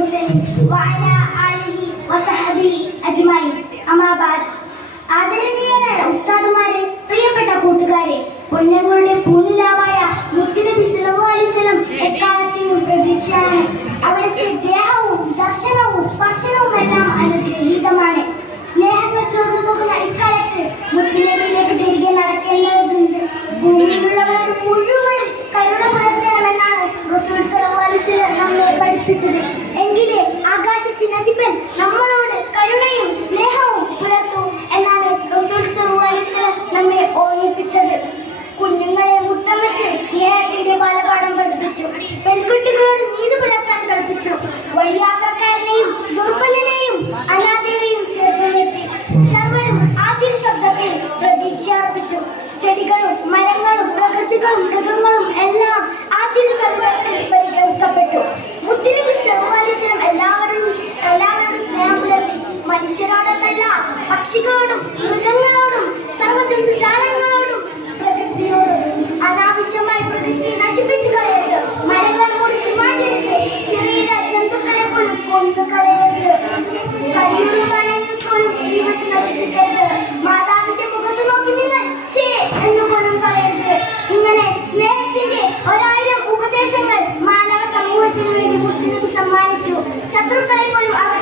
المرسلين وعلى آله وصحبه أجمعين أما بعد ആദരണീയനായ ഉസ്താദുമാരെ, പ്രിയപ്പെട്ട കൂട്ടുകാരെ, പുണ്യങ്ങളുടെ പൂനിലാവായ മുത്തുനബി സല്ലല്ലാഹു അലൈഹി വസല്ലം എക്കാലത്തെയും പ്രതീക്ഷയാണ്. അവിടുത്തെ ദേഹവും ദർശനവും സ്പർശനവും എല്ലാം അനുഗ്രഹീതമാണ്. സ്നേഹങ്ങൾ ചോർന്നു പോകുന്ന ഇക്കാലത്ത് മുത്തുനബിയിലേക്ക് തിരികെ നടക്കേണ്ടതുണ്ട്. ഭൂമിയിലുള്ളവർക്ക് മുഴുവൻ കരുണ പുലർത്തണമെന്നാണ് റസൂൽ സല്ലല്ലാഹു അലൈഹി വസല്ലം നമ്മെ പഠിപ്പിച്ചത്. എങ്കിലേ ആകാശത്തിനധിപൻ നമ്മളോട് കരുണയും സ്നേഹവും പുലർത്തൂ എന്നാണ് റസൂൽ സല്ലല്ലാഹു അലൈഹി വസല്ലം നമ്മെ ഓർമ്മിപ്പിച്ചത്. കുഞ്ഞുങ്ങളെ മുത്തം വെച്ച് സ്നേഹത്തിന്റെ ബാലപാഠം പഠിപ്പിച്ചു. പെൺകുട്ടികളോട് നീതി പുലർത്താൻ കൽപ്പിച്ചു. വഴിയാത്രക്കാരനെയും ദുർബലനെയും അനാഥരെയും ചേർത്ത് നിർത്തി സർവരും ആദ്യ ശബ്ദത്തിൽ പ്രതീക്ഷ അർപ്പിച്ചു. ചെടികളും മരങ്ങളും പ്രകൃതികളും മൃഗങ്ങളും എല്ലാം ആദ്യ സർവത്തിൽ പരിഗണിക്കപ്പെട്ടു. മുത്തുനബി സല്ലല്ലാഹു അലൈഹി വസല്ലം എല്ലാവരോടും സ്നേഹം പുലർത്തി. മനുഷ്യരോടൊന്നല്ല, പക്ഷികളോടും മൃഗങ്ങളോടും സർവ്വജന്തുജാലങ്ങളോടും പ്രകൃതിയോടും. അനാവശ്യമായി പ്രകൃതിയെ നശിപ്പിച്ചു കളയരുത്. മരങ്ങൾ മുറിച്ച് മാറ്റരുത്. ചെറിയ ജന്തുക്കളെ പോലും കൊന്നു കളയരുത്. കരിയുറുമ്പാണെങ്കിൽ പോലും തീ വെച്ച് നശിപ്പിക്കരുത്. മാതാവിന്റെ മുഖത്ത് നോക്കി നിങ്ങൾ ഛേ എന്ന് പോലും പറയരുത്. ഇങ്ങനെ സ്നേഹത്തിന്റെ 1000 ഉപദേശങ്ങൾ മാനവ സമൂഹത്തിന് വേണ്ടി മുത്തുനബി സമ്മാനിച്ചു. ശത്രുക്കളെ പോലും അവർ